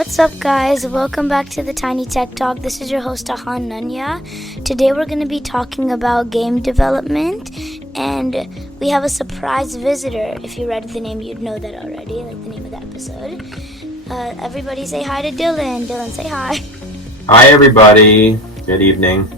What's up, guys? Welcome back to the Tiny Tech Talk. This is your host, Ahan Nanya. Today we're going to be talking about game development, and we have a surprise visitor. If you read the name, you'd know that already, like the name of the episode. Everybody say hi to Dylan. Dylan, say hi. Hi, everybody. Good evening.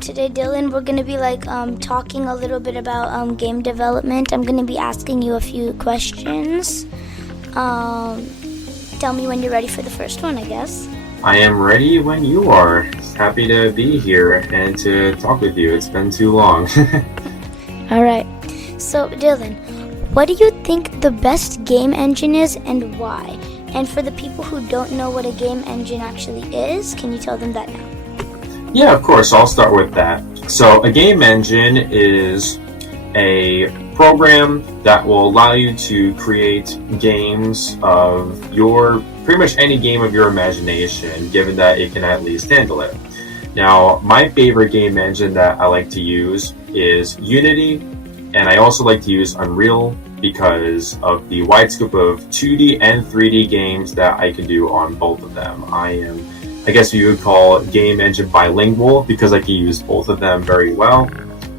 Today, Dylan, we're going to be talking a little bit about game development. I'm going to be asking you a few questions. Tell me when you're ready for the first one, I guess. I am ready when you are. Happy to be here and to talk with you. It's been too long. All right. So, Dylan, what do you think the best game engine is and why? And for the people who don't know what a game engine actually is, can you tell them that now? Yeah, of course. I'll start with that. So a game engine is a program that will allow you to create games of pretty much any game of your imagination, given that it can at least handle it. Now, my favorite game engine that I like to use is Unity, and I also like to use Unreal because of the wide scope of 2D and 3D games that I can do on both of them. I guess you would call game engine bilingual because I can use both of them very well,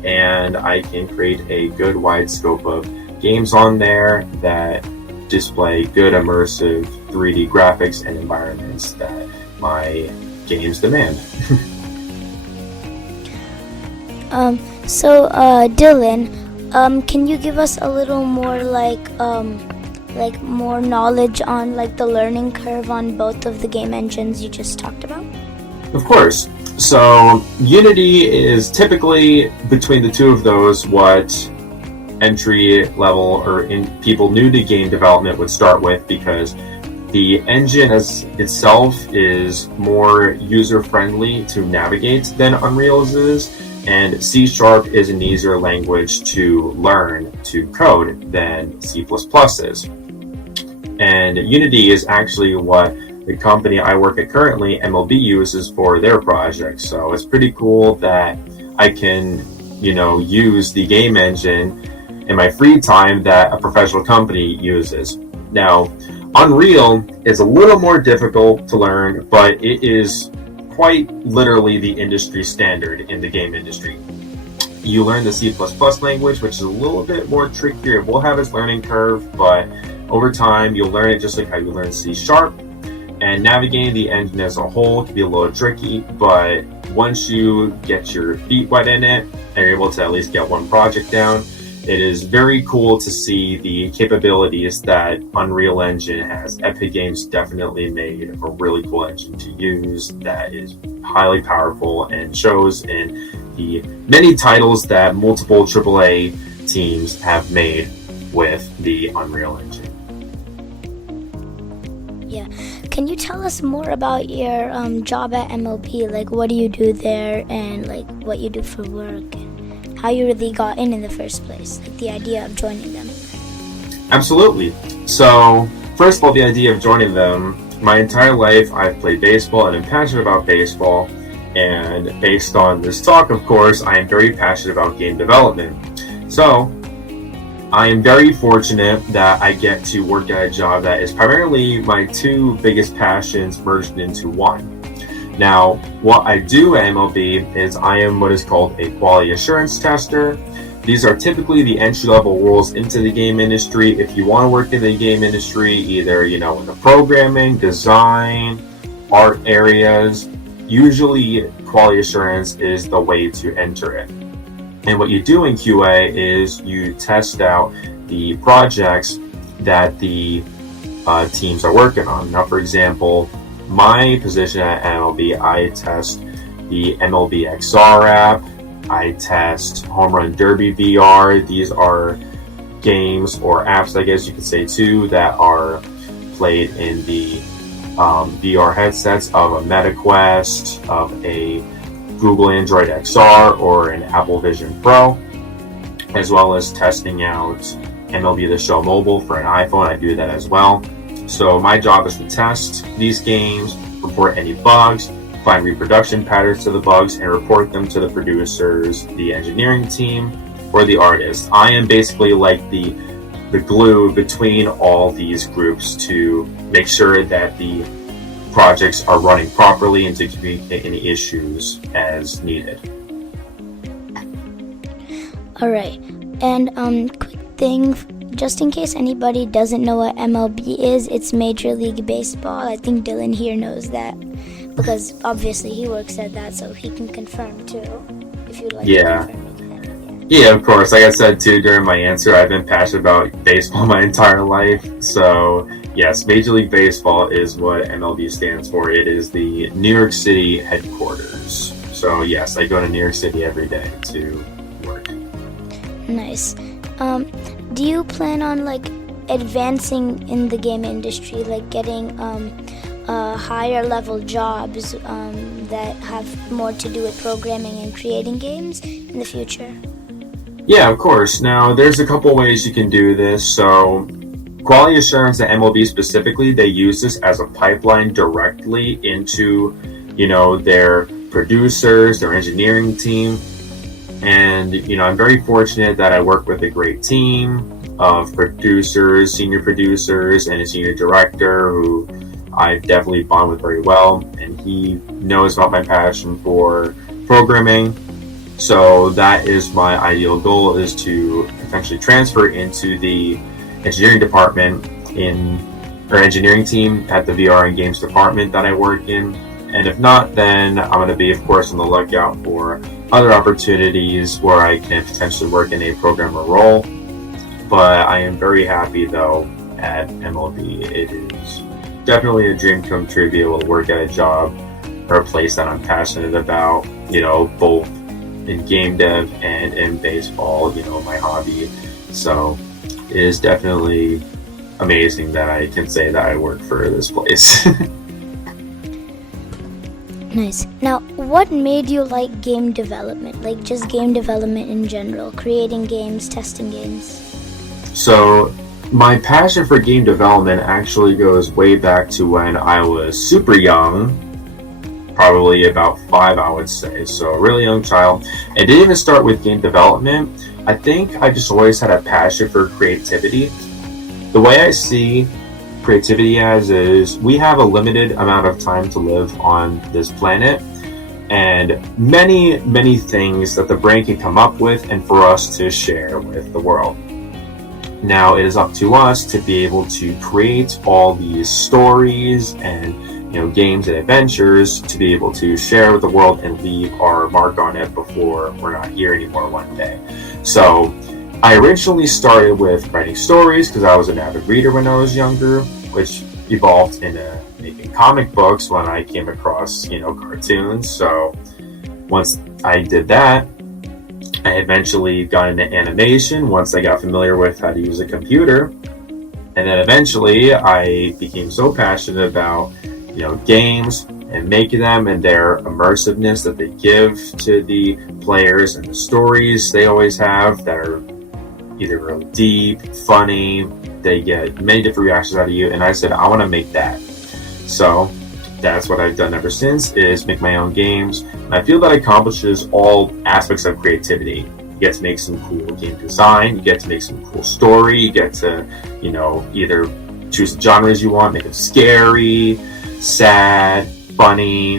and I can create a good wide scope of games on there that display good immersive 3D graphics and environments that my games demand. Dylan, can you give us a little more more knowledge on the learning curve on both of the game engines you just talked about? Of course. So Unity is typically between the two of those what entry level or people new to game development would start with, because the engine as itself is more user friendly to navigate than Unreal's is, and C# is an easier language to learn to code than C++ is. And Unity is actually what the company I work at currently, MLB, uses for their projects. So it's pretty cool that I can, use the game engine in my free time that a professional company uses. Now, Unreal is a little more difficult to learn, but it is quite literally the industry standard in the game industry. You learn the C++ language, which is a little bit more trickier. It will have its learning curve, but over time you'll learn it just like how you learn C#. And navigating the engine as a whole can be a little tricky, but once you get your feet wet in it and you're able to at least get one project down, it is very cool to see the capabilities that Unreal Engine has. Epic Games definitely made a really cool engine to use that is highly powerful and shows in the many titles that multiple AAA teams have made with the Unreal Engine. Yeah. Can you tell us more about your job at MLB? What do you do there, and what you do for work, and how you really got in the first place, the idea of joining them? Absolutely. So, first of all, the idea of joining them, my entire life I've played baseball and I'm passionate about baseball. And based on this talk, of course, I am very passionate about game development. So, I am very fortunate that I get to work at a job that is primarily my two biggest passions merged into one. Now, what I do at MLB is I am what is called a quality assurance tester. These are typically the entry-level roles into the game industry. If you want to work in the game industry, either, in the programming, design, art areas, usually quality assurance is the way to enter it. And what you do in QA is you test out the projects that the teams are working on. Now, for example, my position at MLB, I test the MLB XR app, I test Home Run Derby VR. These are games or apps, I guess you could say too, that are played in the VR headsets of a MetaQuest, of a Google Android XR, or an Apple Vision Pro, as well as testing out MLB The Show Mobile for an iPhone. I do that as well. So my job is to test these games, report any bugs, find reproduction patterns to the bugs, and report them to the producers, the engineering team, or the artists. I am basically like the the glue between all these groups to make sure that the projects are running properly and to communicate any issues as needed. All right. And quick thing, just in case anybody doesn't know what MLB is, it's Major League Baseball. I think Dylan here knows that because obviously he works at that, so he can confirm too if you'd like to confirm. Yeah, of course. Like I said too during my answer, I've been passionate about baseball my entire life. So yes, Major League Baseball is what MLB stands for. It is the New York City headquarters. So yes, I go to New York City every day to work. Nice. Do you plan on like advancing in the game industry, like getting higher level jobs that have more to do with programming and creating games in the future? Yeah, of course. Now, there's a couple ways you can do this. So, quality assurance at MLB specifically, they use this as a pipeline directly into, their producers, their engineering team. And, I'm very fortunate that I work with a great team of producers, senior producers, and a senior director who I definitely bond with very well. And he knows about my passion for programming. So that is my ideal goal, is to eventually transfer into the engineering department or engineering team at the VR and games department that I work in. And if not, then I'm going to be, of course, on the lookout for other opportunities where I can potentially work in a programmer role. But I am very happy, though, at MLB. It is definitely a dream come true to be able to work at a job or a place that I'm passionate about, both in game dev and in baseball, my hobby. So it is definitely amazing that I can say that I work for this place. Nice. Now, what made you like game development? Like just game development in general, creating games, testing games? So my passion for game development actually goes way back to when I was super young, probably about 5, I would say. So a really young child. It didn't even start with game development. I think I just always had a passion for creativity. The way I see creativity as is, we have a limited amount of time to live on this planet, and many, many things that the brain can come up with and for us to share with the world. Now it is up to us to be able to create all these stories and games and adventures to be able to share with the world and leave our mark on it before we're not here anymore one day. So I originally started with writing stories because I was an avid reader when I was younger, which evolved into making comic books when I came across, cartoons. So once I did that, I eventually got into animation once I got familiar with how to use a computer. And then eventually I became so passionate about, games and making them and their immersiveness that they give to the players and the stories they always have that are either really deep, funny, they get many different reactions out of you, and I said, I want to make that. So that's what I've done ever since, is make my own games. And I feel that accomplishes all aspects of creativity. You get to make some cool game design, you get to make some cool story, you get to, either choose the genres you want, make it scary, sad, funny,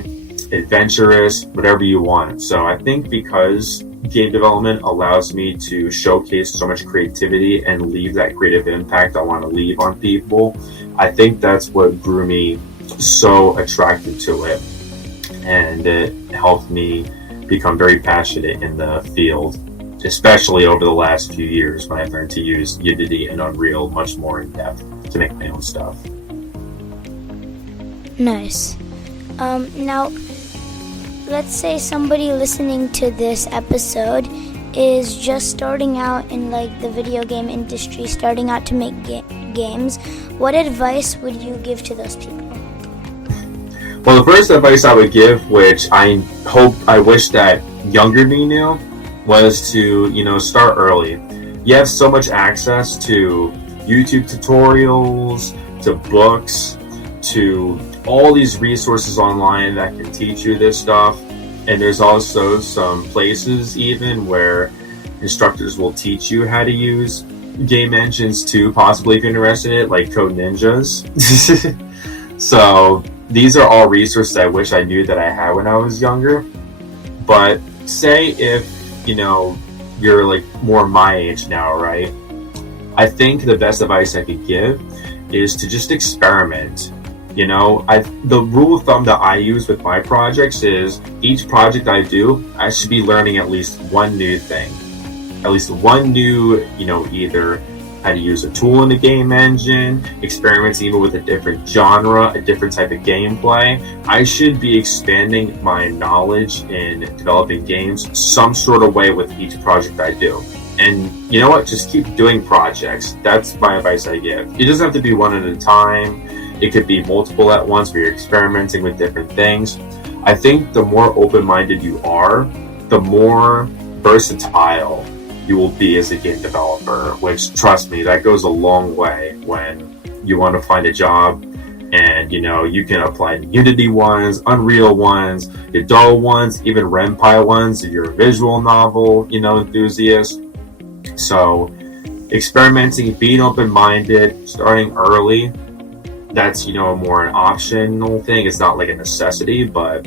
adventurous, whatever you want. So I think because game development allows me to showcase so much creativity and leave that creative impact I want to leave on people, I think that's what grew me so attracted to it, and it helped me become very passionate in the field, especially over the last few years when I've learned to use Unity and Unreal much more in depth to make my own stuff. Nice. Now, let's say somebody listening to this episode is just starting out in the video game industry, starting out to make games. What advice would you give to those people? Well, the first advice I would give, which I wish that younger me knew, was to, start early. You have so much access to YouTube tutorials, to books, to all these resources online that can teach you this stuff. And there's also some places even where instructors will teach you how to use game engines too, possibly if you're interested in it, like Code Ninjas. So these are all resources I wish I knew that I had when I was younger. But say if, you're like more my age now, right? I think the best advice I could give is to just experiment. The rule of thumb that I use with my projects is each project I do, I should be learning at least one new thing. At least one new, either how to use a tool in the game engine, experimenting even with a different genre, a different type of gameplay. I should be expanding my knowledge in developing games some sort of way with each project I do. And you know what? Just keep doing projects. That's my advice I give. It doesn't have to be one at a time. It could be multiple at once where you're experimenting with different things. I think the more open-minded you are, the more versatile you will be as a game developer, which, trust me, that goes a long way when you want to find a job. And you can apply Unity ones, Unreal ones, Godot ones, even Ren'Py ones if you're a visual novel enthusiast. So experimenting, being open-minded, starting early, that's more an optional thing. It's not like a necessity, but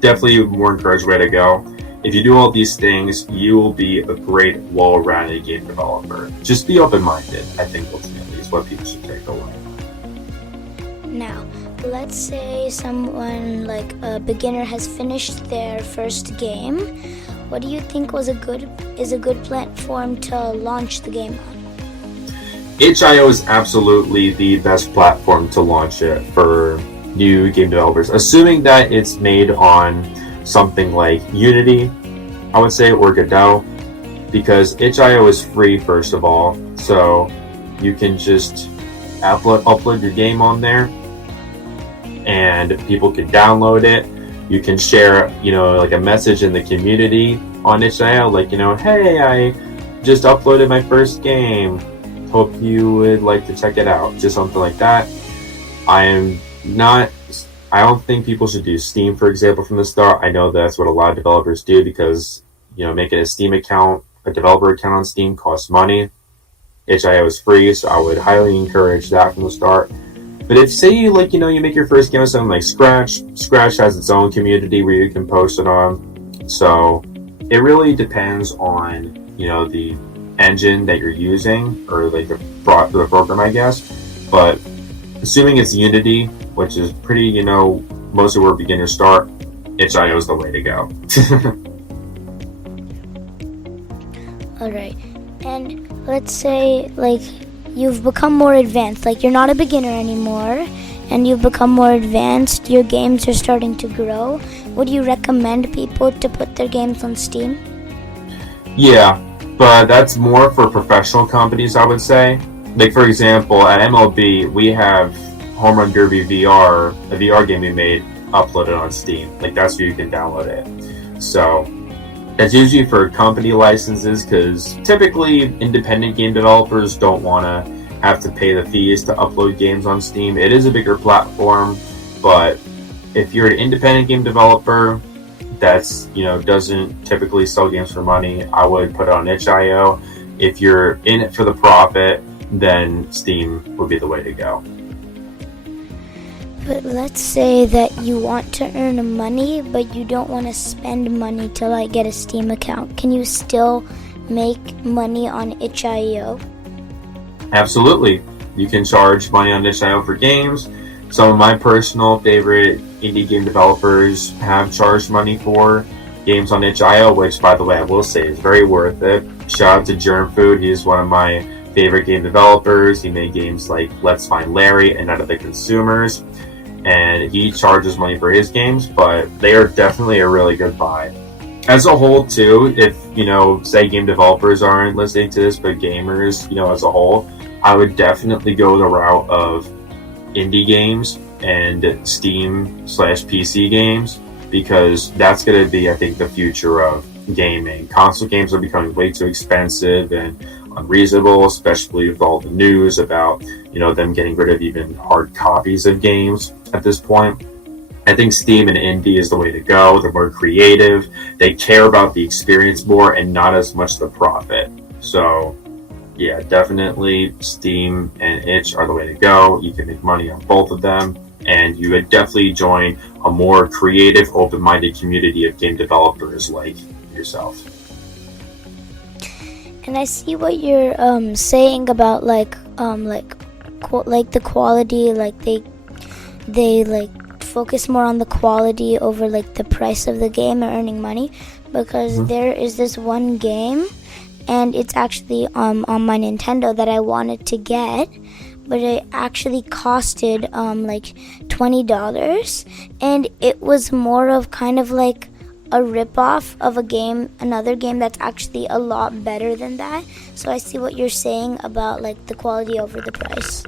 definitely more encouraged way to go. If you do all these things, you will be a great, well-rounded game developer. Just be open-minded, I think, ultimately, is what people should take away. Now, let's say someone like a beginner has finished their first game. What do you think is a good platform to launch the game on? itch.io is absolutely the best platform to launch it for new game developers, assuming that it's made on something like Unity, I would say, or Godot, because itch.io is free, first of all, so you can just upload your game on there, and people can download it. You can share, like a message in the community on itch.io, like, hey, I just uploaded my first game. Hope you would like to check it out. Just something like that. I don't think people should do Steam, for example, from the start. I know that's what a lot of developers do because, making a Steam account, a developer account on Steam costs money. itch.io is free, so I would highly encourage that from the start. But if, say, you make your first game with something like Scratch. Scratch has its own community where you can post it on. So it really depends on, the engine that you're using, or like the program, I guess. But assuming it's Unity, which is pretty, mostly where beginners start, itch.io is the way to go. Alright, and let's say, you've become more advanced, you're not a beginner anymore, and you've become more advanced, your games are starting to grow. Would you recommend people to put their games on Steam? Yeah, but that's more for professional companies, I would say. Like, for example, at MLB, we have Home Run Derby VR, a VR game we made, uploaded on Steam. That's where you can download it. So it's usually for company licenses, because typically independent game developers don't want to have to pay the fees to upload games on Steam. It is a bigger platform, but if you're an independent game developer that's, doesn't typically sell games for money, I would put it on itch.io. If you're in it for the profit, then Steam would be the way to go. But let's say that you want to earn money, but you don't want to spend money to get a Steam account. Can you still make money on itch.io? Absolutely. You can charge money on itch.io for games. Some of my personal favorite indie game developers have charged money for games on itch.io, which, by the way, I will say is very worth it. Shout out to Germfood. He's one of my favorite game developers. He made games like Let's Find Larry and Night of the Consumers, and he charges money for his games, but they are definitely a really good buy. As a whole, too, if, say game developers aren't listening to this, but gamers, as a whole, I would definitely go the route of indie games and Steam/PC games, because that's going to be, I think, the future of gaming. Console games are becoming way too expensive and unreasonable, especially with all the news about, them getting rid of even hard copies of games at this point. I think Steam and indie is the way to go. They're more creative. They care about the experience more and not as much the profit. So, yeah, definitely Steam and Itch are the way to go. You can make money on both of them, and you would definitely join a more creative, open-minded community of game developers like yourself. And I see what you're saying about like the quality, like they like focus more on the quality over like the price of the game and earning money, because there is this one game, and it's actually on my Nintendo that I wanted to get, but it actually costed like $20, and it was more of kind of like a rip-off of another game that's actually a lot better than that. So I see what you're saying about like the quality over the price.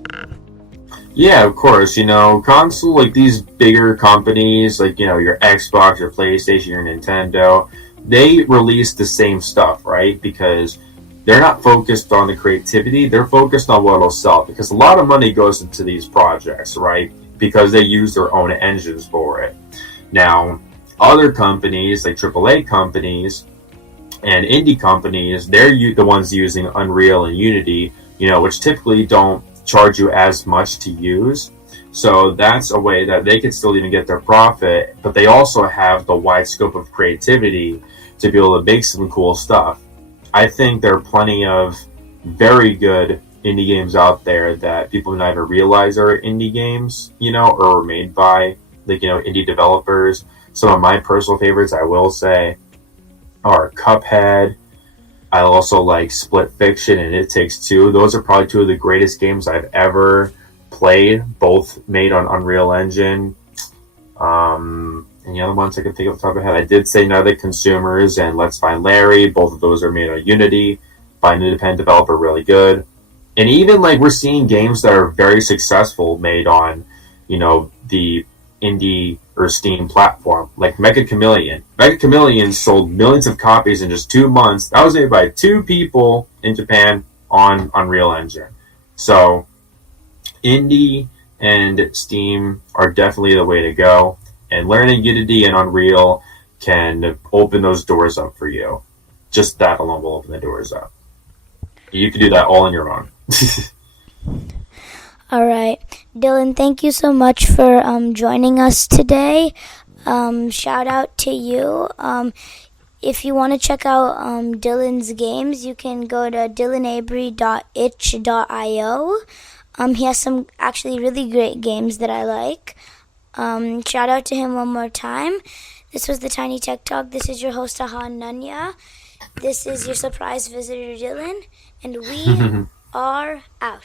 Yeah, of course. Console, like these bigger companies, like, your Xbox, your PlayStation, your Nintendo, they release the same stuff, right? Because they're not focused on the creativity, they're focused on what will sell. Because a lot of money goes into these projects, right? Because they use their own engines for it. Now, other companies, like AAA companies and indie companies, they're the ones using Unreal and Unity, which typically don't charge you as much to use. So that's a way that they can still even get their profit, but they also have the wide scope of creativity to be able to make some cool stuff. I think there are plenty of very good indie games out there that people not even realize are indie games, or were made by indie developers. Some of my personal favorites, I will say, are Cuphead. I also like Split Fiction and It Takes Two. Those are probably two of the greatest games I've ever played, both made on Unreal Engine. And the other ones I can think of off the top of my head, I did say Night of the Consumers and Let's Find Larry. Both of those are made on Unity by an independent developer, really good. And even like we're seeing games that are very successful made on, the indie or Steam platform, like Mecha Chameleon. Mecha Chameleon sold millions of copies in just 2 months. That was made by 2 people in Japan on Unreal Engine. So indie and Steam are definitely the way to go. And learning Unity and Unreal can open those doors up for you. Just that alone will open the doors up. You can do that all on your own. All right, Dylan, thank you so much for joining us today. Shout out to you. If you want to check out Dylan's games, you can go to dylanavery.itch.io. He has some actually really great games that I like. Shout out to him one more time. This was the Tiny Tech Talk. This is your host, Ahan Nanya. This is your surprise visitor, Dylan. And we are out.